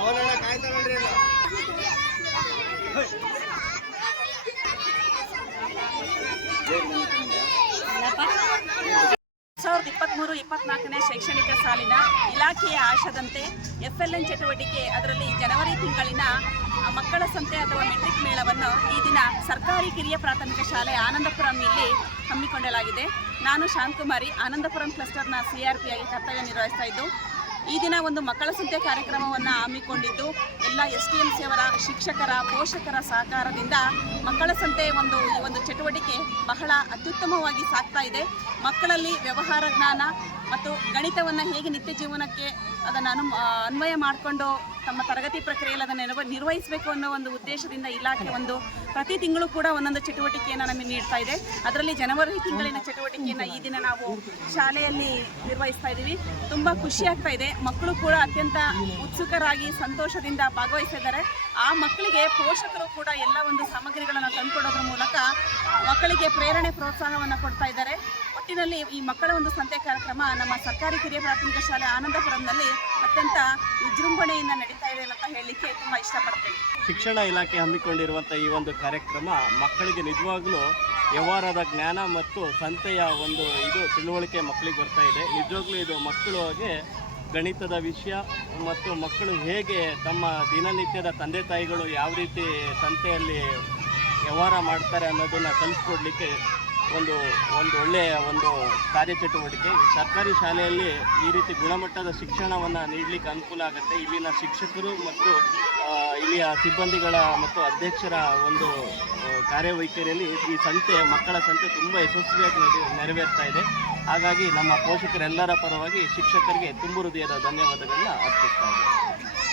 ಅವನ ಕಾಯ್ತಾವಲ್ರಿ ಸಾವಿರದ ಇಪ್ಪತ್ತ್ಮೂರು ಇಪ್ಪತ್ನಾಲ್ಕನೇ ಶೈಕ್ಷಣಿಕ ಸಾಲಿನ ಇಲಾಖೆಯ ಆಶದಂತೆ ಎಫ್ ಎಲ್ ಎನ್ ಚಟುವಟಿಕೆ, ಅದರಲ್ಲಿ ಜನವರಿ ತಿಂಗಳಿನ ಮಕ್ಕಳ ಸಂತೆ ಅಥವಾ ಮೆಟ್ರಿಕ್ ಮೇಳವನ್ನು ಈ ದಿನ ಸರ್ಕಾರಿ ಕಿರಿಯ ಪ್ರಾಥಮಿಕ ಶಾಲೆ ಆನಂದಪುರಂ ಇಲ್ಲಿ ಹಮ್ಮಿಕೊಳ್ಳಲಾಗಿದೆ. ನಾನು ಶಾಂತಕುಮಾರಿ, ಆನಂದಪುರಂ ಕ್ಲಸ್ಟರ್ನ ಸಿ ಆರ್ ಪಿ ಆಗಿ ಕರ್ತವ್ಯ ನಿರ್ವಹಿಸ್ತಾ ಇದ್ದು ಈ ದಿನ ಒಂದು ಮಕ್ಕಳ ಸಂತೆ ಕಾರ್ಯಕ್ರಮವನ್ನು ಹಮ್ಮಿಕೊಂಡಿದ್ದು. ಎಲ್ಲ ಎಸ್ ಡಿ ಎಂ ಸಿ ಅವರ ಶಿಕ್ಷಕರ, ಪೋಷಕರ ಸಹಕಾರದಿಂದ ಮಕ್ಕಳ ಸಂತೆ ಒಂದು, ಈ ಒಂದು ಚಟುವಟಿಕೆ ಬಹಳ ಅತ್ಯುತ್ತಮವಾಗಿ ಸಾಗ್ತಾ ಇದೆ. ಮಕ್ಕಳಲ್ಲಿ ವ್ಯವಹಾರ ಜ್ಞಾನ ಮತ್ತು ಗಣಿತವನ್ನು ಹೇಗೆ ನಿತ್ಯ ಜೀವನಕ್ಕೆ ಅದನ್ನು ಅನು ಅನ್ವಯ ಮಾಡಿಕೊಂಡು ತಮ್ಮ ತರಗತಿ ಪ್ರಕ್ರಿಯೆಯಲ್ಲಿ ಅದನ್ನು ನಿರ್ವ, ನಿರ್ವಹಿಸಬೇಕು ಅನ್ನೋ ಒಂದು ಉದ್ದೇಶದಿಂದ ಇಲಾಖೆ ಒಂದು ಪ್ರತಿ ತಿಂಗಳು ಕೂಡ ಒಂದೊಂದು ಚಟುವಟಿಕೆಯನ್ನು ನಮಗೆ ನೀಡ್ತಾ ಇದೆ. ಅದರಲ್ಲಿ ಜನವರಿ ತಿಂಗಳಿನ ಚಟುವಟಿಕೆಯನ್ನು ಈ ದಿನ ನಾವು ಶಾಲೆಯಲ್ಲಿ ನಿರ್ವಹಿಸ್ತಾ ಇದ್ದೀವಿ. ತುಂಬ ಖುಷಿ ಆಗ್ತಾ ಇದೆ. ಮಕ್ಕಳು ಕೂಡ ಅತ್ಯಂತ ಉತ್ಸುಕರಾಗಿ ಸಂತೋಷದಿಂದ ಭಾಗವಹಿಸಿದ್ದಾರೆ ಆ ಮಕ್ಕಳಿಗೆ ಪೋಷಕರು ಕೂಡ ಎಲ್ಲ ಒಂದು ಸಾಮಗ್ರಿಗಳನ್ನು ತಂದುಕೊಡೋದ್ರ ಮೂಲಕ ಮಕ್ಕಳಿಗೆ ಪ್ರೇರಣೆ ಪ್ರೋತ್ಸಾಹವನ್ನು ಕೊಡ್ತಾ ಇದ್ದಾರೆ. ಒಟ್ಟಿನಲ್ಲಿ ಈ ಮಕ್ಕಳ ಒಂದು ಸಂತೆ ಕಾರ್ಯಕ್ರಮ ನಮ್ಮ ಸರ್ಕಾರಿ ಕಿರಿಯ ಪ್ರಾಥಮಿಕ ಶಾಲೆ ಆನಂದಪುರಂನಲ್ಲಿ ಅತ್ಯಂತ ವಿಜೃಂಭಣೆಯಿಂದ ನಡೀತಾ ಇದೆ ಅಂತ ಹೇಳಲಿಕ್ಕೆ ತುಂಬ ಇಷ್ಟಪಡ್ತೇನೆ. ಶಿಕ್ಷಣ ಇಲಾಖೆ ಹಮ್ಮಿಕೊಂಡಿರುವಂಥ ಈ ಒಂದು ಕಾರ್ಯಕ್ರಮ ಮಕ್ಕಳಿಗೆ ನಿಜವಾಗ್ಲೂ ವ್ಯವಹಾರದ ಜ್ಞಾನ ಮತ್ತು ಸಂತೆಯ ಒಂದು ಇದು ತಿಳುವಳಿಕೆ ಮಕ್ಕಳಿಗೆ ಬರ್ತಾ ಇದೆ. ನಿಜವಾಗ್ಲೂ ಇದು ಮಕ್ಕಳಿಗೆ ಗಣಿತದ ವಿಷಯ ಮತ್ತು ಮಕ್ಕಳು ಹೇಗೆ ತಮ್ಮ ದಿನನಿತ್ಯದ ತಂದೆ ತಾಯಿಗಳು ಯಾವ ರೀತಿ ಸಂತೆಯಲ್ಲಿ ವ್ಯವಹಾರ ಮಾಡ್ತಾರೆ ಅನ್ನೋದನ್ನು ಕಲಿಸ್ಕೊಡ್ಲಿಕ್ಕೆ ಒಂದು ಒಂದು ಒಳ್ಳೆಯ ಒಂದು ಕಾರ್ಯಚಟುವಟಿಕೆ. ಸರ್ಕಾರಿ ಶಾಲೆಯಲ್ಲಿ ಈ ರೀತಿ ಗುಣಮಟ್ಟದ ಶಿಕ್ಷಣವನ್ನು ನೀಡಲಿಕ್ಕೆ ಅನುಕೂಲ ಆಗುತ್ತೆ. ಇಲ್ಲಿನ ಶಿಕ್ಷಕರು ಮತ್ತು ಇಲ್ಲಿಯ ಸಿಬ್ಬಂದಿಗಳ ಮತ್ತು ಅಧ್ಯಕ್ಷರ ಒಂದು ಕಾರ್ಯವೈಖರಿಯಲ್ಲಿ ಈ ಸಂತೆ, ಮಕ್ಕಳ ಸಂತೆ ತುಂಬ ಯಶಸ್ವಿಯಾಗಿ ನೆರವೇರ್ತಾ ಇದೆ. ಹಾಗಾಗಿ ನಮ್ಮ ಪೋಷಕರೆಲ್ಲರ ಪರವಾಗಿ ಶಿಕ್ಷಕರಿಗೆ ತುಂಬು ಹೃದಯದ ಧನ್ಯವಾದಗಳನ್ನ ಅರ್ಪಿಸ್ತಾ ಇದ್ದೇನೆ.